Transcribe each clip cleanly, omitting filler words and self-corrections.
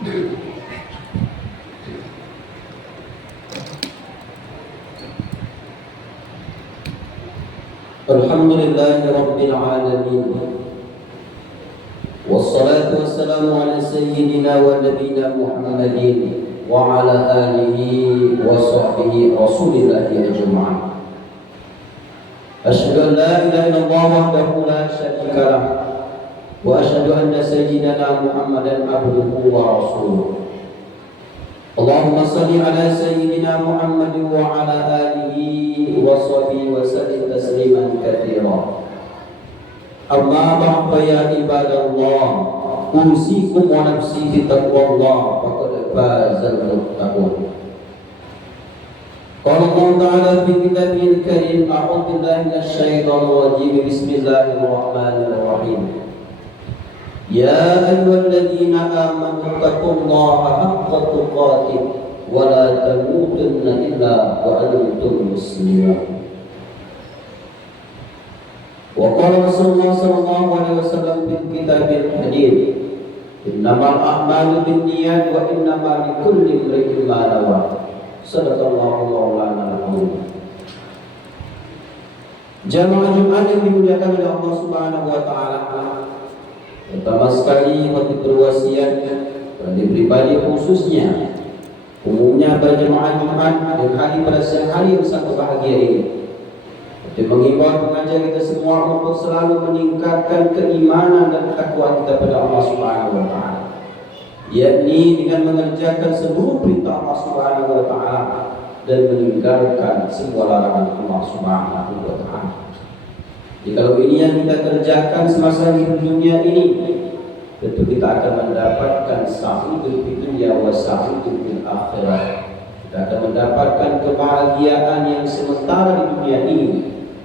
Alhamdulillahi Rabbil Alamin. Wassalatu wassalamu ala sayyidina wa nabiyina Muhammadin wa ala alihi wa sahbihi rasulillahi ajma'in. Asyhadu an la ilaha illallah wahdahu la syarika lah wa asyhadu anna sayyidina Muhammadan abduhu wa rasuluh. Allahumma salli ala sayyidina Muhammad wa ala alihi wa sahbihi wa sallim tasliman katsira. Amma ba'du ya ibadallah, usikum wa nafsi bi taqwallah faqad fazal muttaqun. Qala Allah ta'ala fi kitabihil karim, a'udzu billahi minasy syaithanir rajim, bismillahirrahmanir rahim. Ya ayyuhalladzina amanu taqullaha haqqa tuqatih wa la tamutunna illa wa antum muslimun. Wa qala Rasulullah sallallahu alaihi wasallam fil kitabil hadits, innamal a'malu binniyat wa innamal likulli imrin ma nawa. Sadaqallahu maulana al-azim. Jamaah Jumat yang dimuliakan oleh Allah Subhanahu wa taala, pertama sekali waktu berwasiat bagi pribadi khususnya, umumnya berjamaah Jumat dan hari pada siang hari yang sangat bahagia ini, untuk mengimbau mengajar kita semua untuk selalu meningkatkan keimanan dan takwa kita pada Allah Subhanahu wa taala, yakni dengan mengerjakan seluruh perintah Allah Subhanahu wa taala dan meninggalkan semua larangan Allah Subhanahu wa taala. Jadi kalau ini yang kita kerjakan semasa hidup dunia ini, tentu kita akan mendapatkan sa'idul fid dunya wa sa'idul fil akhirah. Kita akan mendapatkan kebahagiaan yang sementara di dunia ini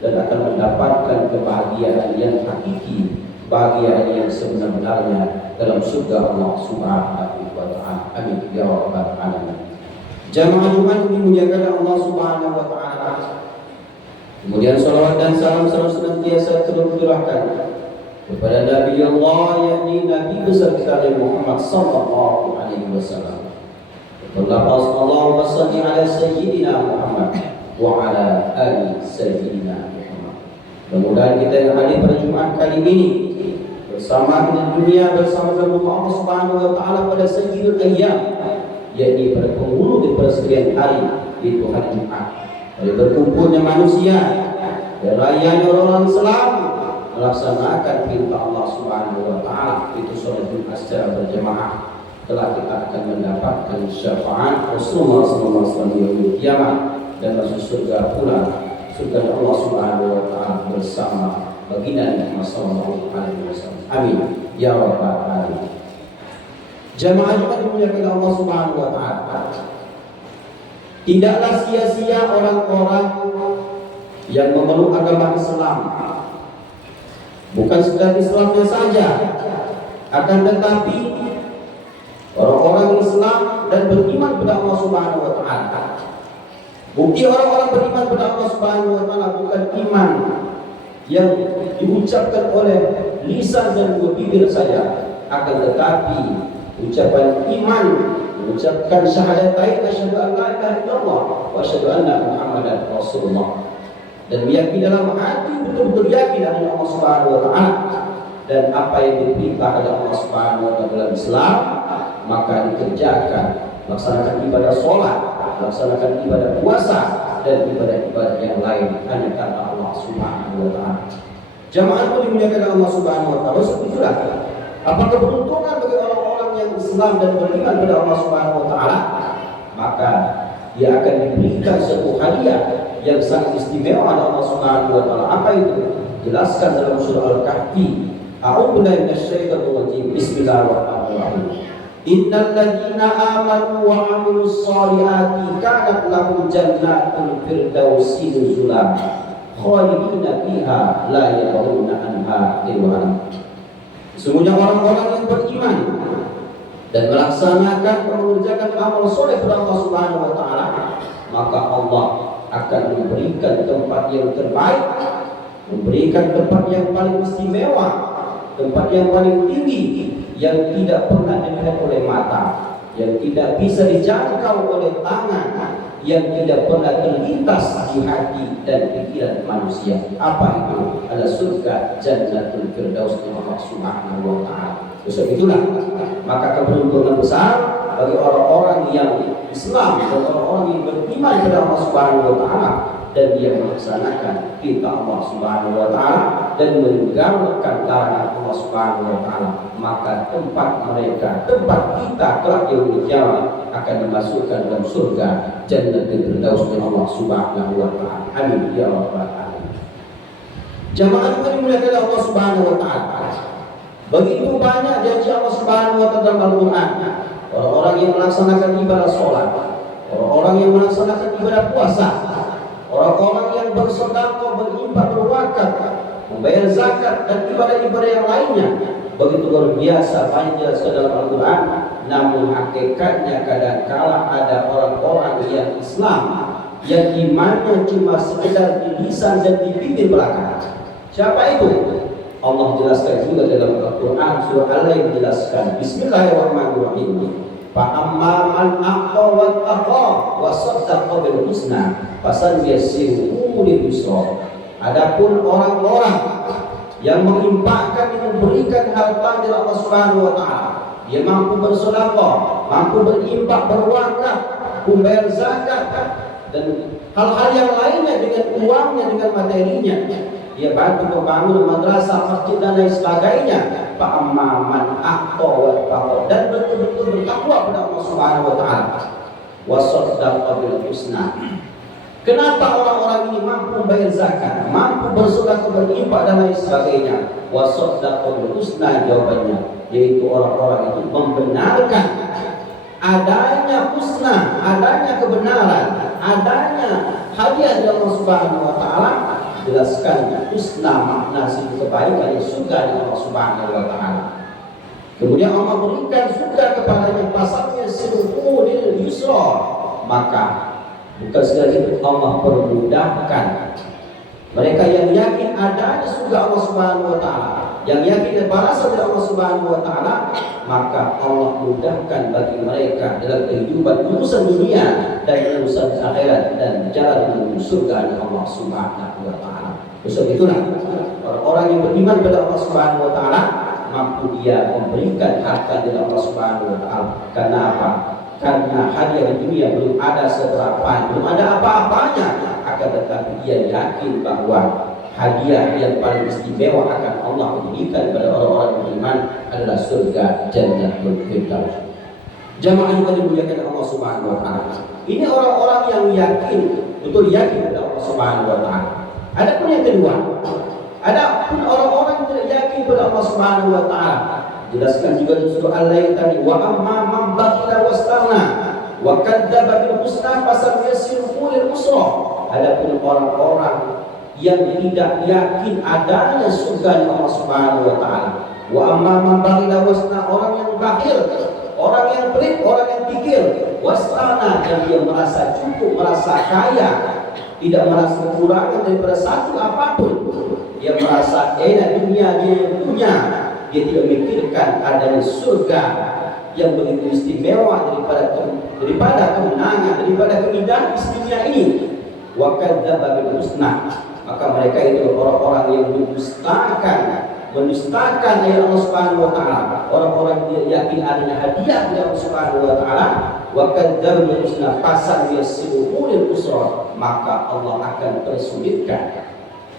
dan akan mendapatkan kebahagiaan yang hakiki, kebahagiaan yang sebenarnya dalam surga Allah Subhanahu wa taala. Amin ya rabbal alamin. Jamaah Jumat dimuliakan Allah Subhanahu wa taala. Kemudian salawat dan salam selalu senantiasa tercurahkan kepada Nabi Allah, yakni Nabi besar kita Muhammad sallallahu alaihi wasallam. Allahumma shalli ala sayyidina Muhammad wa ala ali sayyidina Muhammad. Mudah-mudahan kita yang hadir pada Jumat kali ini bersama dengan dunia, bersama dengan Allah Subhanahu wa taala pada sayyidul ayyam, yakni pada penghulu daripada sekalian hari, itu hari Jumat. Dari berkumpulnya manusia dan rayanya orang-orang Islam melaksanakan perintah Allah Subhanahu wa taala, itu salat Jumat secara berjamaah, telah kita akan mendapatkan syafaat Rasulullah sallallahu alaihi wasallam yaumul qiyamah dan masuk surga pula, surga Allah Subhanahu wa taala bersama baginda Muhammad sallallahu alaihi wasallam. Amin ya rabbal alamin. Jamaah Jumat dimuliakan Allah Subhanahu wa taala. Tidaklah sia-sia orang-orang yang memeluk agama Islam, bukan sekedar Islamnya saja, akan tetapi orang-orang Islam dan beriman kepada Allah Subhanahu wa taala. Bukti orang-orang beriman kepada Allah Subhanahu wa taala bukan iman yang diucapkan oleh lisan dan dua bibir saja, akan tetapi ucapan iman, mengucapkan syahadatain asyhadu an la ilaha illallah wa asyhadu anna Muhammadan Rasulullah, dan meyakini dalam hati, betul-betul yakin adanya Allah Subhanahu wa taala dan apa yang diperintah oleh Allah Subhanahu wa taala dalam Islam, maka dikerjakan, laksanakan ibadah sholat, laksanakan ibadah puasa dan ibadah-ibadah yang lain hanya karena Allah Subhanahu wa taala. Jamaah pun dimuliakan Allah Subhanahu wa taala. Itulah apa keberuntungan bagi orang-orang yang Islam dan beriman kepada Allah Subhanahu wa taala, maka dia akan diberikan satu hadiah yang sangat istimewa oleh Allah Subhanahu wa taala. Apa itu? Jelaskan dalam surah Al-Kahfi. A'udzu billahi minasyaitonir rajim. Bismillahirrahmanirrahim. Innal ladzina amanu wa 'amilus shalihati kanat lahum jannatul firdausi nuzulan khalidina fiha la yabghuna anha hiwala. Sesungguhnya orang-orang yang beriman dan melaksanakan mengerjakan amal soleh kepada Allah Subhanahu wa taala, maka Allah akan memberikan tempat yang terbaik, memberikan tempat yang paling istimewa, tempat yang paling tinggi yang tidak pernah dilihat oleh mata, yang tidak bisa dijangkau oleh tangan, yang tidak pernah terlintas di hati dan pikiran manusia. Apa itu? Adalah surga Jannatul Firdaus Allah Subhanahu wa taala. Sebab itulah maka keberuntungan besar bagi orang-orang yang Islam dan orang-orang yang beriman kepada Allah Subhanahu wa taala dan dia melaksanakan perintah Allah Subhanahu wa taala dan meninggalkan larangan Allah Subhanahu wa taala, maka tempat mereka, tempat kita kelak yaumul kiamat akan dimasukkan dalam surga Jannatul Firdaus Allah Subhanahu wa taala. Amin ya rabbal alamin. Jamaah yang dimuliakan Allah Subhanahu wa taala, begitu banyak janji Allah Subhanahu wa taala dalam Al-Qur'an. Orang-orang yang melaksanakan ibadah sholat, orang-orang yang melaksanakan ibadah puasa, orang-orang yang bersedekah, berinfak, berwakaf, membayar zakat dan ibadah-ibadah yang lainnya, begitu luar biasa banyak dijelaskan dalam Al-Quran. Namun hakikatnya kadang-kala ada orang-orang yang Islam yang imannya cuma sekedar di lisan dan di bibir belaka. Siapa itu? Allah jelaskan juga dalam Al-Quran surah Al-Lail menjelaskan Bismillahirrahmanirrahim. Fa'amma man aqqa wattaqa wa saddaqa bil husna fasanyassiruhu lil yusra. Adapun orang-orang yang menginfakkan, yang memberikan harta dari Allah Subhanahu wa taala, dia mampu bersedekah, mampu berinfak, berwakaf, membayar zakat dan hal-hal yang lainnya dengan uangnya, dengan materinya, dia bantu membangun madrasah, masjid dan lain sebagainya. Fa'amma man aqqa wattaqa, dan betul-betul bertakwa kepada Allah Subhanahu wa taala, wa saddaqa bil husna. Kenapa orang-orang ini mampu membayar zakat, mampu bersedekah, berinfak dan lain sebagainya? Wa saddaqa bil husna, jawabannya yaitu orang-orang itu membenarkan adanya husna, adanya kebenaran, adanya hadiah dari Allah Subhanahu wa taala. Jelaskan husna makna kebaikan yang surga dari Allah Subhanahu wa taala. Kemudian Allah berikan surga kepadanya, pasarnya siruhu lil yusra, maka bukan sekadar itu Allah permudahkan mereka yang yakin adanya surga Allah Subhanahu wa taala, yang yakin balasan dari Allah Subhanahu wa taala, maka Allah mudahkan bagi mereka dalam kehidupan urusan dunia dan urusan akhirat dan jalan menuju surga dari Allah Subhanahu wa taala. Sebab itulah orang-orang yang beriman kepada Allah Subhanahu wa taala mampu dia memberikan harta dari Allah Subhanahu wa taala. Karena apa? Karena hadiah di dunia belum ada seberapa, belum ada apa-apanya, akan tetapi dia yakin bahwa hadiah yang paling istimewa akan Allah berikan kepada orang-orang yang beriman adalah surga Jannatul Firdaus. Jamaah yang dimuliakan Allah Subhanahu wa taala, ini orang-orang yang yakin, betul yakin kepada Allah Subhanahu wa taala. Adapun yang kedua, adapun orang-orang yang tidak yakin kepada Allah Subhanahu wa taala, jelaskan juga di surah Al-Lail tadi, wa amma man bakhila wastaghna wa kadzdzaba bil husna fasanyassiruhu lil usra. Adapun orang-orang yang tidak yakin adanya surga Allah Subhanahu wa taala, wa amma man bakhila wastaghna, orang yang bakhil, orang yang pelit, orang yang pikir, wastaghna, dan dia merasa cukup, merasa kaya, tidak merasa kekurangan daripada satu apapun. Dia merasa enak dunia, dia yang punya. Dia tidak memikirkan adanya surga yang begitu istimewa daripada kemenangan, daripada keindahan di dunia ini. Wa kadzdzaba bil husna, maka mereka itu orang-orang yang mendustakan ayat Allah Subhanahu wa taala. Orang-orang yang yakin adanya hadiah dari Allah Subhanahu wa taala, wa kadzdzaba bil husna fasanyassiruhu lil usra, maka Allah akan persulitkan.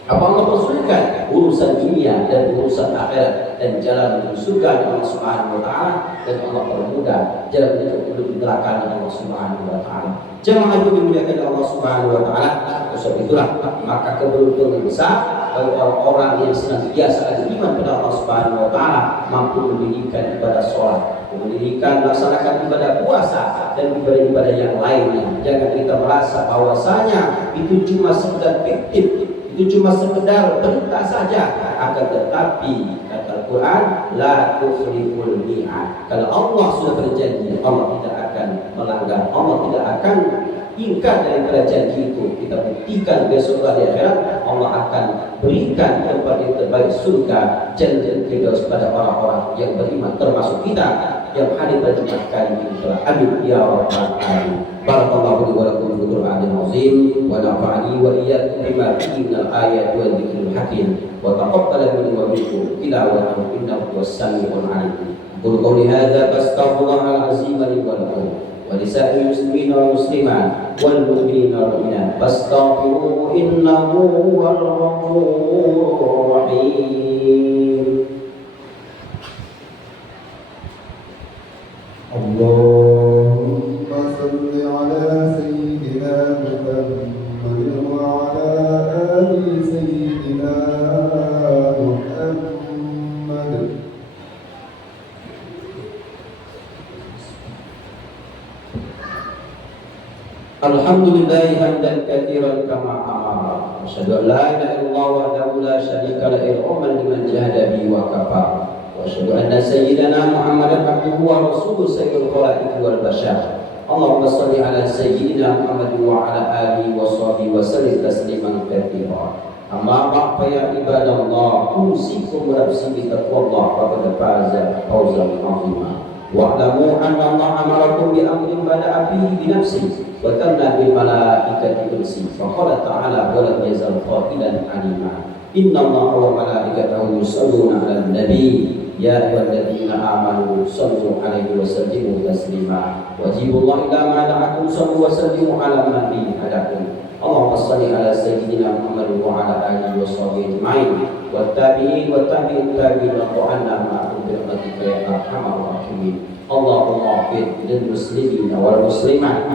Apa Allah persulitkan? Urusan dunia dan urusan akhirat dan jalan menuju surga Allah Subhanahu wa taala, dan Allah permudah jalan menuju neraka Allah Subhanahu wa taala. Jamaah itu dimuliakan Allah Subhanahu wa taala. Sebab itulah maka keberuntungan besar bagi orang-orang yang senantiasa beriman kepada Allah Subhanahu wa taala, mampu mendirikan ibadah sholat, mendirikan melaksanakan ibadah puasa dan ibadah-ibadah yang lainnya. Jangan kita merasa bahwasanya itu cuma sekedar fiktif, itu cuma sekedar perintah saja, akan tetapi kata Al-Quran, la tukhliful mi'ad. Kalau Allah sudah berjanji, Allah tidak akan melanggar, Allah tidak akan ingkar daripada janji itu, kita buktikan besok hari akhirat Allah akan berikan tempat yang terbaik surga, janji Firdaus pada orang-orang yang beriman termasuk kita yang hadir pada Jumat kali ini. Amin ya rabbal alamin. Barakallahu li wa lakum fil Qur'anil azim wa nafa'ani wa iyyakum bima fihi minal ayati wal dzikril hakim wa taqabbala minni wa minkum tilawatahu innahu was-sami'ul 'alim. Qul qawli hadza fastaghfirullahal azim li wa lakum wa lisa'il muslimin wal muslimat wal mu'minin wal mu'minat fastaghfiruhu innahu huwal ghafurur rahim. Allahumma salli ala sayyidina Muhammad wa ala ali sayyidina Muhammad. Alhamdulillah hamdan katsiran kama amara. Asyhadu an la ilaha illallah wahdahu la syarika lahu liman jahada bi wa kafara. Wa asyhadu anna sayyidana Muhammadan abduhu wa rasuluhu sayyidul khalaiqi wal bashar. Allahumma shalli ala sayyidina Muhammad wa ala alihi wa sahbihi wa sallim tasliman katsira. Amma ba'd ya ibadallah, usikum wa nafsi bi taqwallah faqad faza fawzan 'azima. Wa'lamu anna Allah amarakum bi amrin bada'a fihi bi nafsihi wa tanna bil malaikati kursi. Fa qala ta'ala wa lam yazal qailan 'alima. Inna Allah wa malaikatahu yusalluna 'alan nabi ya ayyuhalladzina amanu sallu 'alaihi wa sallimu taslima. Wajibullah ila ma da'akum sallu wa sallimu 'ala man hadakum. Allahumma shalli ala sayyidina Muhammad wa ala alihi wa sahbihi ajma'in wa tabi'in wa tabi'in tabi'in wa ta'anna ma'akum bi rahmatika ya arhamar rahimin. Allahumma ighfir lil muslimin wal muslimat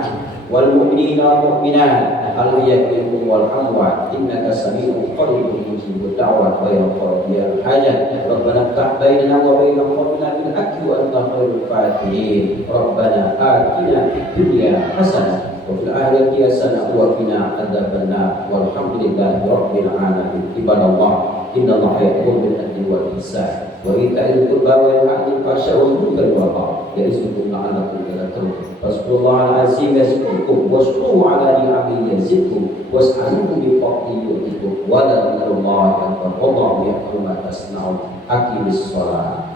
wal mu'minina wal mu'minat al-ahya'i minhum wal amwat innaka sami'un qaribun mujibud da'wat wa ya qadiyal hajat. Rabbana iftah bainana wa baina qawmina bil haqqi wa anta khairul fatihin. Rabbana atina fid dunya hasanah wa fil akhirati hasanah wa qina adzabannar. Walhamdulillahi rabbil alamin. Ibadallah, innallaha ya'muru bil adli wal ihsan wa ita'il qurba wa yanha 'anil fahsya'i wal munkari wal baghi ya'izukum la'allakum tadhakkarun. Fasburullaha al-azim yazkurkum washkuruhu 'ala ni'amihi yazidkum was'aluhu min fadlihi yu'tikum wa la dzikrullahi akbar. Wallahu ya'lamu ma tasna'un. Aqimis shalah.